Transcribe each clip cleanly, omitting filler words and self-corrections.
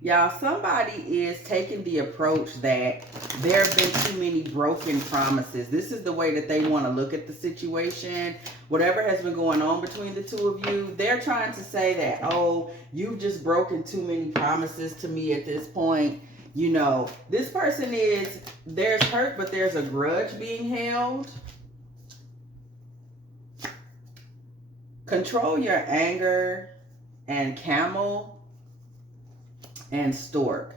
Y'all, somebody is taking the approach that there have been too many broken promises. This is the way that they want to look at the situation. Whatever has been going on between the two of you, they're trying to say that, oh, you've just broken too many promises to me at this point. You know, this person is, there's hurt, but there's a grudge being held. Control your anger and camel and stork.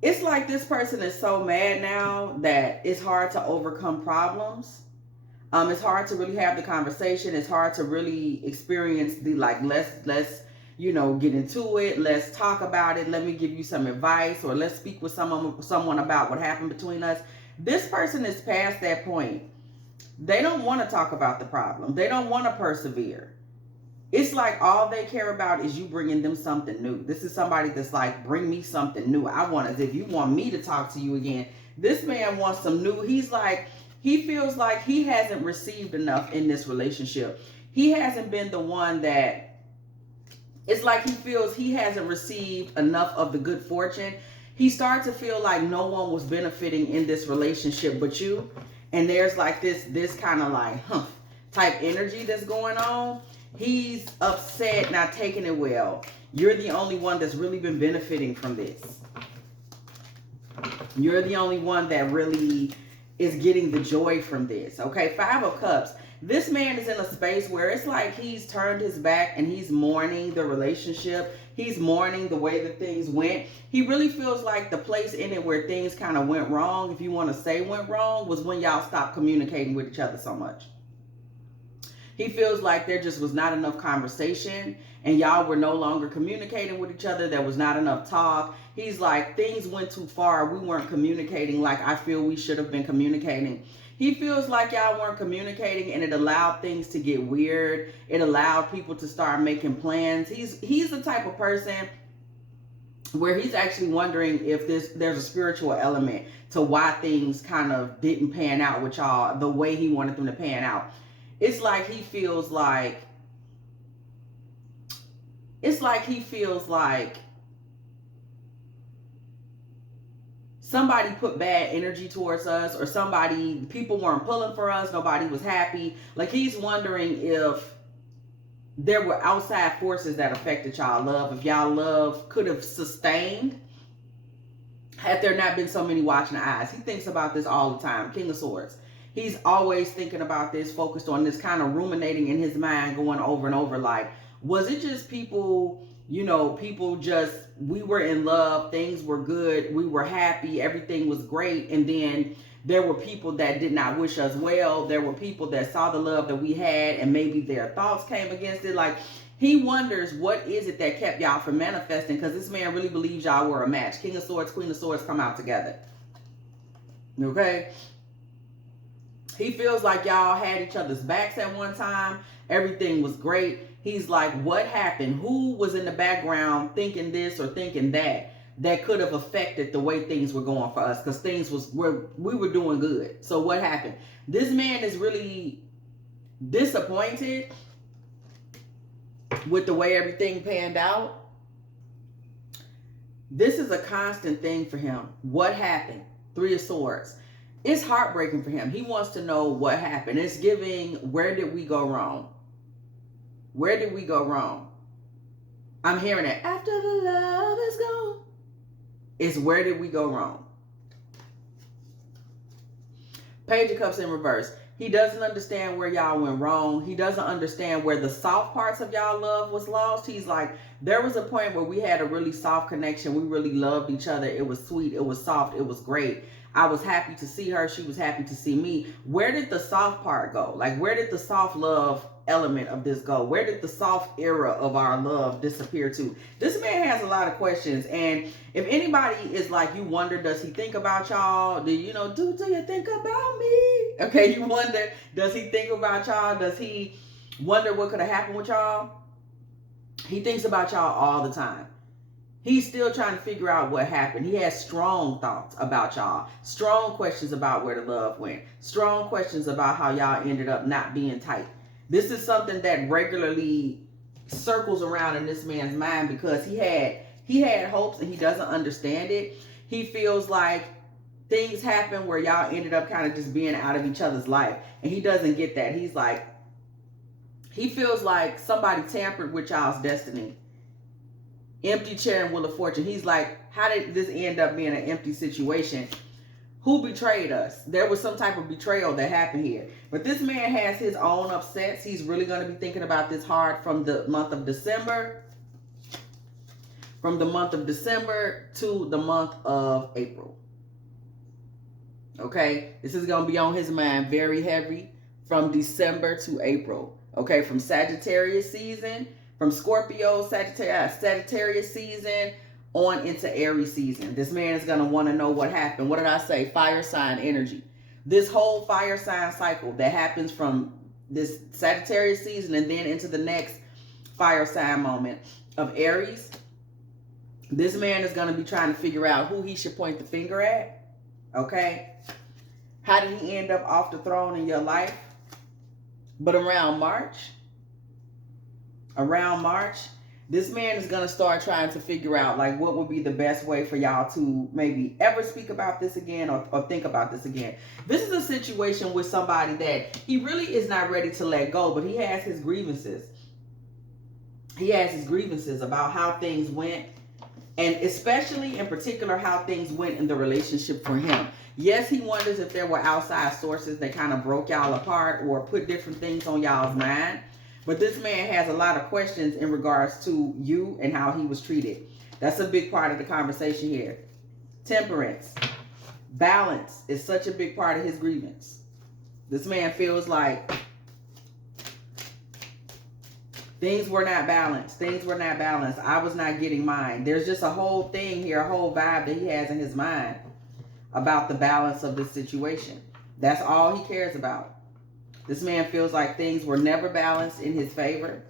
It's like this person is so mad now that it's hard to overcome problems. It's hard to really have the conversation. It's hard to really experience the like, let's get into it. Let's talk about it. Let me give you some advice, or let's speak with someone about what happened between us. This person is past that point. They don't want to talk about the problem. They don't want to persevere. It's like all they care about is you bringing them something new. This is somebody that's like, bring me something new. I want as if you want me to talk to you again. This man wants some new. He's like, he feels like he hasn't received enough in this relationship. He hasn't been the one that, it's like he feels he hasn't received enough of the good fortune. He started to feel like no one was benefiting in this relationship but you. And there's like this kind of like, type energy that's going on. He's upset, not taking it well. You're the only one that's really been benefiting from this. You're the only one that really is getting the joy from this. Okay, 5 of Cups. This man is in a space where it's like he's turned his back and he's mourning the relationship. He's mourning the way that things went. He really feels like the place in it where things kind of went wrong, if you want to say went wrong, was when y'all stopped communicating with each other so much. He feels like there just was not enough conversation and y'all were no longer communicating with each other. There was not enough talk. He's like, things went too far. We weren't communicating like I feel we should have been communicating. He feels like y'all weren't communicating and it allowed things to get weird. It allowed people to start making plans. He's the type of person where he's actually wondering if there's a spiritual element to why things kind of didn't pan out with y'all the way he wanted them to pan out. It's like he feels like somebody put bad energy towards us, or people weren't pulling for us. Nobody was happy. Like he's wondering if there were outside forces that affected y'all love. If y'all love could have sustained had there not been so many watching eyes. He thinks about this all the time. King of Swords. He's always thinking about this, focused on this, kind of ruminating in his mind, going over and over like, was it just people, we were in love, things were good, we were happy, everything was great, and then there were people that did not wish us well. There were people that saw the love that we had and maybe their thoughts came against it. Like, he wonders what is it that kept y'all from manifesting, because this man really believes y'all were a match. King of Swords, Queen of Swords come out together. Okay? He feels like y'all had each other's backs at one time. Everything was great. He's like, what happened? Who was in the background thinking this or thinking that could have affected the way things were going for us? Because we were doing good. So what happened? This man is really disappointed with the way everything panned out. This is a constant thing for him. What happened? 3 of Swords. It's heartbreaking for him. He wants to know what happened. It's giving, where did we go wrong? Where did we go wrong? I'm hearing it. After the love is gone. It's where did we go wrong? Page of Cups in reverse. He doesn't understand where y'all went wrong. He doesn't understand where the soft parts of y'all love was lost. He's like, there was a point where we had a really soft connection. We really loved each other. It was sweet. It was soft. It was great. I was happy to see her. She was happy to see me. Where did the soft part go? Like, where did the soft love element of this go? Where did the soft era of our love disappear to? This man has a lot of questions. And if anybody is like, you wonder, does he think about y'all? Do you think about me? Okay, you wonder, does he think about y'all? Does he wonder what could have happened with y'all? He thinks about y'all all the time. He's still trying to figure out what happened. He has strong thoughts about y'all. Strong questions about where the love went. Strong questions about how y'all ended up not being tight. This is something that regularly circles around in this man's mind because he had hopes and he doesn't understand it. He feels like things happen where y'all ended up kind of just being out of each other's life, and he doesn't get that. He's like, he feels like somebody tampered with y'all's destiny. Empty chair and Wheel of Fortune. He's like, how did this end up being an empty situation? Who betrayed us? There was some type of betrayal that happened here. But this man has his own upsets. He's really going to be thinking about this hard from the month of December. From the month of December to the month of April. Okay? This is going to be on his mind very heavy from December to April. Okay? From Sagittarius season, from Scorpio, Sagittarius season, on into Aries season. This man is going to want to know what happened. What did I say? Fire sign energy. This whole fire sign cycle that happens from this Sagittarius season and then into the next fire sign moment of Aries. This man is going to be trying to figure out who he should point the finger at. Okay? How did he end up off the throne in your life? But around March, this man is going to start trying to figure out like what would be the best way for y'all to maybe ever speak about this again or think about this again. This is a situation with somebody that he really is not ready to let go, but he has his grievances. He has his grievances about how things went, and especially in particular how things went in the relationship for him. Yes, he wonders if there were outside sources that kind of broke y'all apart or put different things on y'all's mind. But this man has a lot of questions in regards to you and how he was treated. That's a big part of the conversation here. Temperance. Balance is such a big part of his grievance. This man feels like things were not balanced. Things were not balanced. I was not getting mine. There's just a whole thing here, a whole vibe that he has in his mind about the balance of this situation. That's all he cares about. This man feels like things were never balanced in his favor.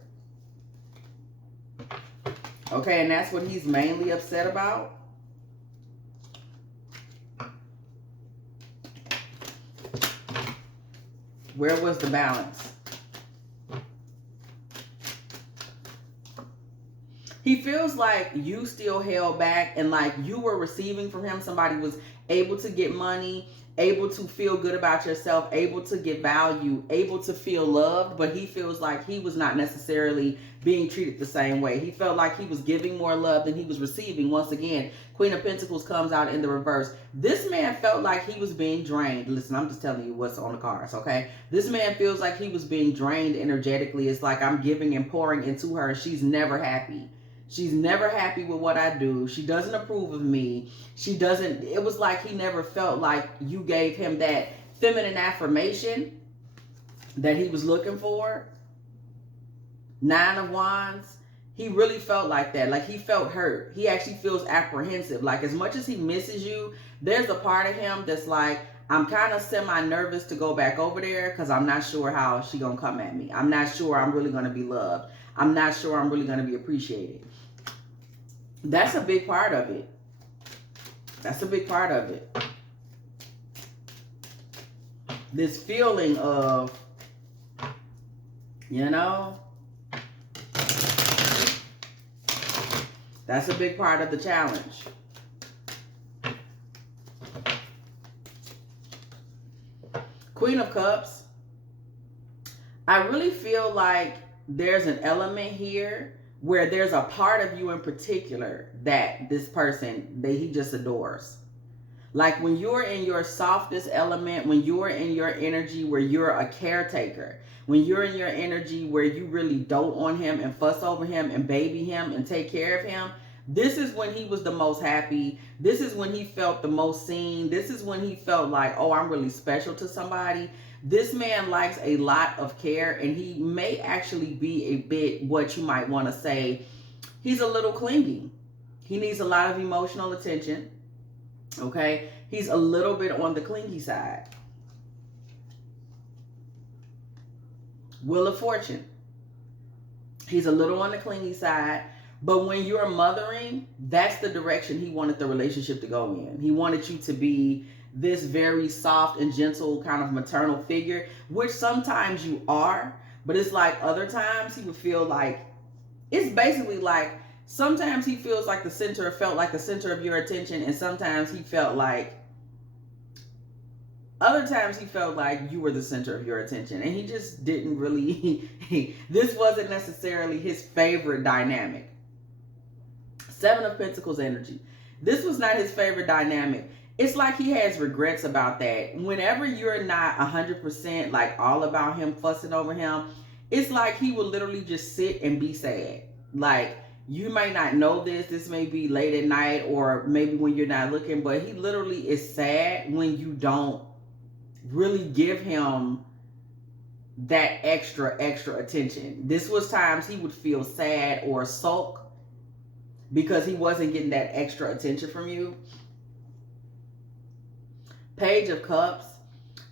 Okay, and that's what he's mainly upset about. Where was the balance? He feels like you still held back and like you were receiving from him. Somebody was able to get money, able to feel good about yourself, able to get value, able to feel loved, but he feels like he was not necessarily being treated the same way. He felt like he was giving more love than he was receiving. Once again, Queen of Pentacles comes out in the reverse. This man felt like he was being drained. Listen, I'm just telling you what's on the cards, okay? This man feels like he was being drained energetically. It's like I'm giving and pouring into her, and she's never happy. She's never happy with what I do. She doesn't approve of me. She doesn't, it was like he never felt like you gave him that feminine affirmation that he was looking for. 9 of Wands. He really felt like that. Like he felt hurt. He actually feels apprehensive. Like as much as he misses you, there's a part of him that's like, I'm kind of semi-nervous to go back over there because I'm not sure how she gonna come at me. I'm not sure I'm really gonna be loved. I'm not sure I'm really gonna be appreciated. That's a big part of it. That's a big part of it. This feeling of, you know, that's a big part of the challenge. Queen of Cups. I really feel like there's an element here where there's a part of you in particular that this person, that he just adores. Like when you're in your softest element, when you're in your energy where you're a caretaker, when you're in your energy where you really dote on him and fuss over him and baby him and take care of him, this is when he was the most happy. This is when he felt the most seen. This is when he felt like, oh, I'm really special to somebody. This man likes a lot of care, and he may actually be a bit, what you might want to say, he's a little clingy. He needs a lot of emotional attention, okay? He's a little bit on the clingy side. Wheel of Fortune. He's a little on the clingy side, but when you're mothering, that's the direction he wanted the relationship to go in. He wanted you to be this very soft and gentle kind of maternal figure, which sometimes you are, but it's like other times he would feel like it's basically like sometimes he feels like felt like the center of your attention, and sometimes he felt like, other times he felt like you were the center of your attention, and he just didn't really, this wasn't necessarily his favorite dynamic. Seven of Pentacles energy. This was not his favorite dynamic. It's like he has regrets about that. Whenever you're not 100% like all about him, fussing over him, it's like he will literally just sit and be sad. Like, you might not know this may be late at night or maybe when you're not looking, but he literally is sad when you don't really give him that extra attention. This was times he would feel sad or sulk because he wasn't getting that extra attention from you. Page of Cups.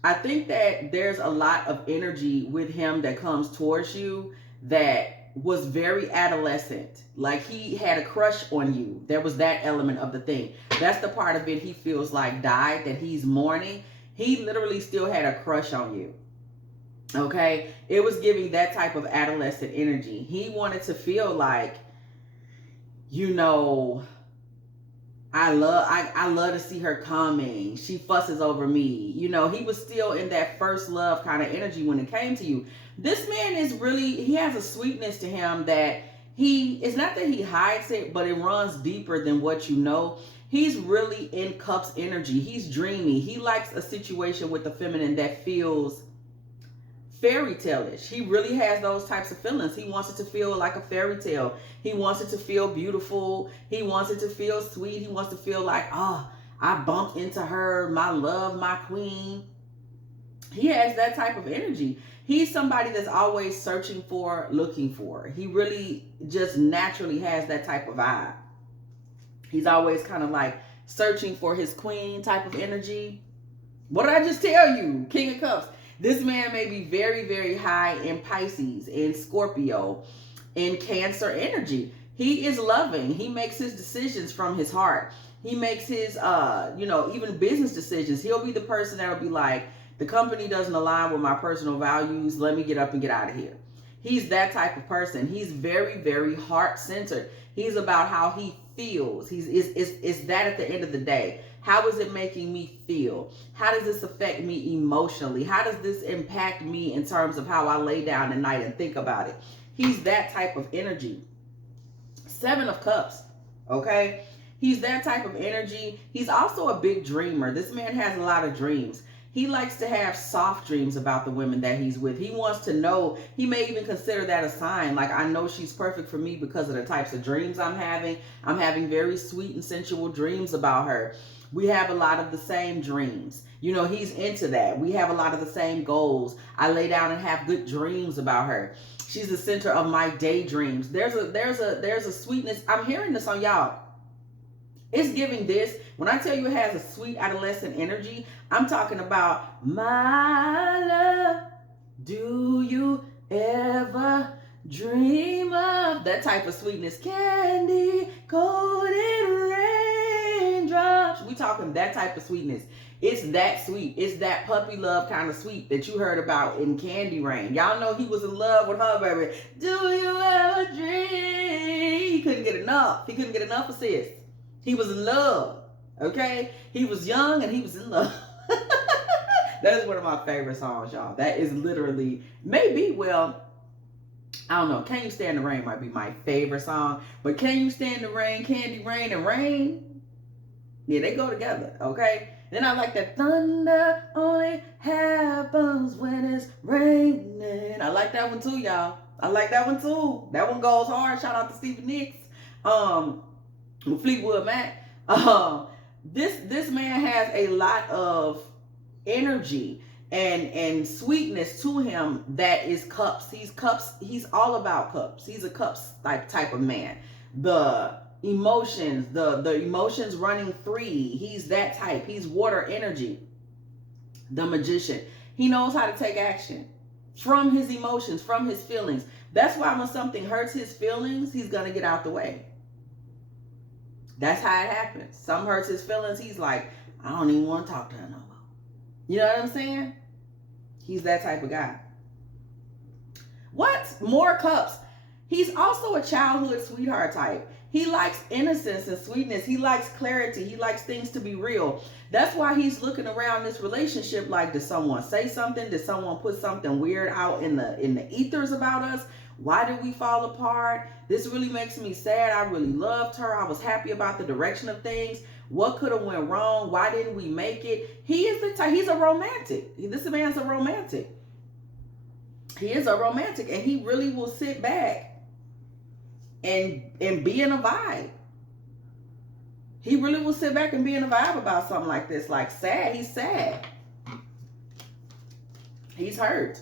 I think that there's a lot of energy with him that comes towards you that was very adolescent. Like, he had a crush on you. There was that element of the thing. That's the part of it he feels like died, that he's mourning. He literally still had a crush on you. Okay? It was giving that type of adolescent energy. He wanted to feel like, you know, I love to see her coming. She fusses over me. You know, he was still in that first love kind of energy when it came to you. This man is really, he has a sweetness to him that it's not that he hides it, but it runs deeper than what you know. He's really in Cups energy. He's dreamy. He likes a situation with the feminine that feels fairy tale-ish. He really has those types of feelings. He wants it to feel like a fairy tale. He wants it to feel beautiful. He wants it to feel sweet. He wants to feel like, oh, I bumped into her, my love, my queen. He has that type of energy. He's somebody that's always searching for, looking for. He really just naturally has that type of vibe. He's always kind of like searching for his queen type of energy. What did I just tell you? King of Cups. This man may be very, very high in Pisces, in Scorpio, in Cancer energy. He is loving. He makes his decisions from his heart. He makes his, even business decisions. He'll be the person that'll be like, the company doesn't align with my personal values. Let me get up and get out of here. He's that type of person. He's very, very heart-centered. He's about how he feels. It's that at the end of the day. How is it making me feel? How does this affect me emotionally? How does this impact me in terms of how I lay down at night and think about it? He's that type of energy. Seven of Cups, okay? He's that type of energy. He's also a big dreamer. This man has a lot of dreams. He likes to have soft dreams about the women that he's with. He wants to know, he may even consider that a sign. Like, I know she's perfect for me because of the types of dreams I'm having. I'm having very sweet and sensual dreams about her. We have a lot of the same dreams. You know, he's into that. We have a lot of the same goals. I lay down and have good dreams about her. She's the center of my daydreams. There's a sweetness. I'm hearing this on y'all. It's giving this. When I tell you it has a sweet adolescent energy, I'm talking about, my love, do you ever dream of that type of sweetness? Candy coated raindrops. We talking that type of sweetness. It's that sweet. It's that puppy love kind of sweet that you heard about in Candy Rain. Y'all know he was in love with her, baby. Do you ever dream? He couldn't get enough. He couldn't get enough of sis. He was in love, okay? He was young and he was in love. That is one of my favorite songs, y'all. That is literally, maybe, well, I don't know. Can You Stand the Rain might be my favorite song. But Can You Stand the Rain, Candy Rain, and Rain? Yeah, they go together, okay? Then I like that thunder only happens when it's raining. I like that one too, y'all. I like that one too. That one goes hard. Shout out to Stevie Nicks. Fleetwood Mac. This man has a lot of energy and sweetness to him that is cups. He's all about cups. He's a cups type of man. The emotions, the emotions running free. He's that type. He's water energy. The Magician. He knows how to take action from his emotions, from his feelings. That's why when something hurts his feelings, he's gonna get out the way. That's how it happens. Some hurts his feelings. He's like, I don't even want to talk to her no more. You know what I'm saying? He's that type of guy. What? More cups. He's also a childhood sweetheart type. He likes innocence and sweetness. He likes clarity. He likes things to be real. That's why he's looking around this relationship like, did someone say something? Did someone put something weird out in the ethers about us? Why did we fall apart? This really makes me sad. I really loved her. I was happy about the direction of things. What could have went wrong? Why didn't we make it? He is the type. He's a romantic. This man's a romantic. He is a romantic, and he really will sit back and be in a vibe. He really will sit back and be in a vibe about something like this. Like sad, he's sad. He's hurt.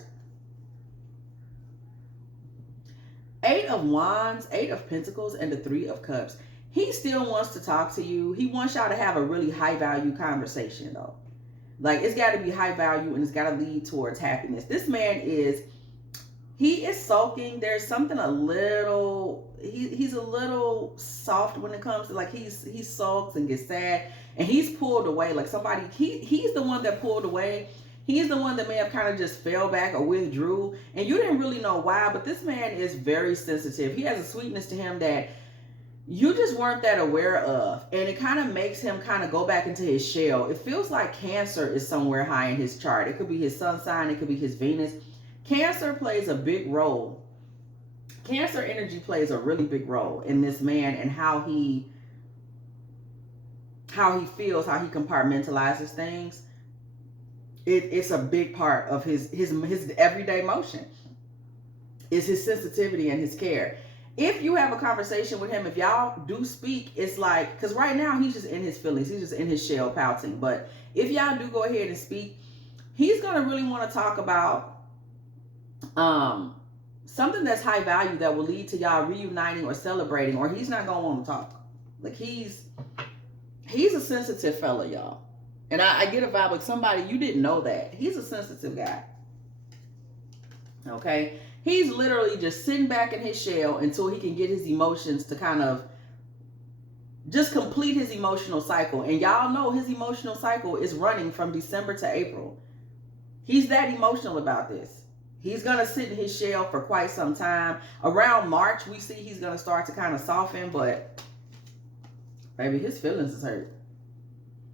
8 of Wands, 8 of Pentacles, and the 3 of Cups. He still wants to talk to you. He wants y'all to have a really high value conversation though. Like it's got to be high value and it's got to lead towards happiness. This man he is sulking. There's something a little, he's a little soft when it comes to like, he sulks and gets sad and he's pulled away. Like somebody, he's the one that pulled away. He's the one that may have kind of just fell back or withdrew and you didn't really know why, but this man is very sensitive. He has a sweetness to him that you just weren't that aware of. And it kind of makes him kind of go back into his shell. It feels like Cancer is somewhere high in his chart. It could be his sun sign. It could be his Venus. Cancer plays a big role. Cancer energy plays a really big role in this man and how he feels, how he compartmentalizes things. It's a big part of his everyday motion. Is his sensitivity and his care. If you have a conversation with him, if y'all do speak, it's like, because right now he's just in his feelings. He's just in his shell pouting. But if y'all do go ahead and speak, he's going to really want to talk about something that's high value that will lead to y'all reuniting or celebrating, or he's not going to want to talk. Like he's a sensitive fella, y'all. And I get a vibe like somebody, you didn't know that. He's a sensitive guy. Okay? He's literally just sitting back in his shell until he can get his emotions to kind of just complete his emotional cycle. And y'all know his emotional cycle is running from December to April. He's that emotional about this. He's going to sit in his shell for quite some time. Around March, we see he's going to start to kind of soften, but baby, his feelings is hurt.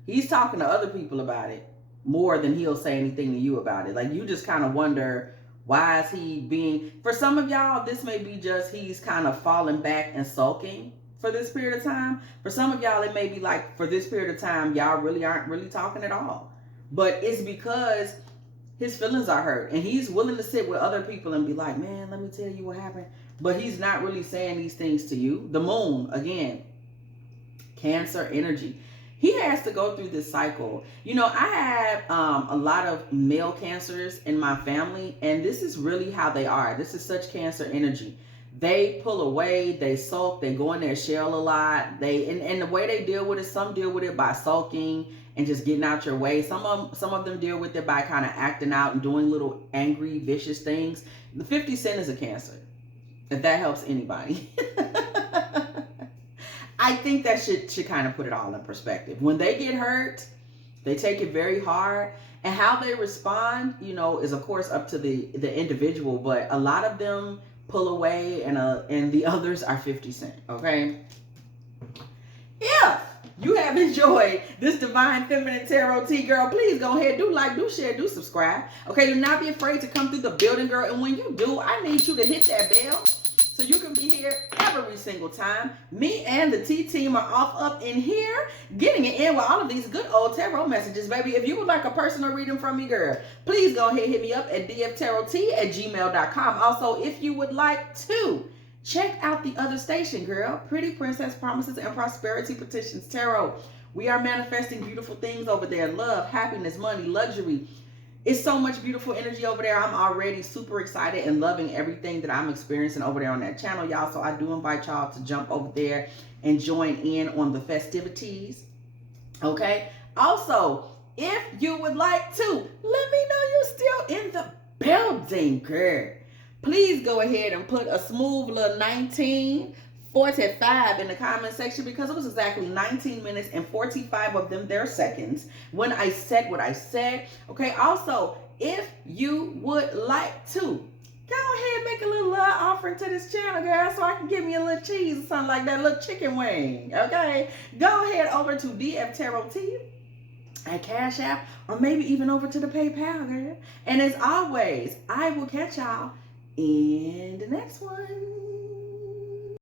He's talking to other people about it more than he'll say anything to you about it. Like you just kind of wonder, why is he being, for some of y'all, this may be just he's kind of falling back and sulking for this period of time. For some of y'all, it may be like for this period of time, y'all really aren't really talking at all. But it's because his feelings are hurt and he's willing to sit with other people and be like, man, let me tell you what happened. But he's not really saying these things to you. The moon, again, Cancer energy. He has to go through this cycle. You know, I have a lot of male Cancers in my family, and this is really how they are. This is such Cancer energy. They pull away, they sulk, they go in their shell a lot. And the way they deal with it, some deal with it by sulking and just getting out your way. Some of them deal with it by kind of acting out and doing little angry, vicious things. The 50 Cent is a Cancer, if that helps anybody. I think that should kind of put it all in perspective. When they get hurt, they take it very hard. And how they respond, you know, is of course up to the individual. But a lot of them pull away and the others are 50 Cent, okay? If you have enjoyed this Divine Feminine Tarot Tea, girl, please go ahead, do like, do share, do subscribe. Okay, do not be afraid to come through the building, girl. And when you do, I need you to hit that bell so you can be here every single time. Me and the T team are off up in here, getting it in with all of these good old tarot messages, baby. If you would like a personal reading from me, girl, please go ahead, hit me up at dftarottea@gmail.com. Also, if you would like to check out the other station, girl, Pretty Princess Promises and Prosperity Petitions Tarot. We are manifesting beautiful things over there. Love, happiness, money, luxury. It's so much beautiful energy over there. I'm already super excited and loving everything that I'm experiencing over there on that channel, y'all. So I do invite y'all to jump over there and join in on the festivities. Okay. Also, if you would like to, let me know you're still in the building, girl. Please go ahead and put a smooth little 1945 in the comment section, because it was exactly 19 minutes and 45 of them there seconds when I said what I said. Okay. Also, if you would like to go ahead and make a little love offering to this channel, girl, so I can get me a little cheese or something like that, a little chicken wing, okay? Go ahead over to dftarottea at Cash App, or maybe even over to the PayPal, girl. And as always, I will catch y'all in the next one.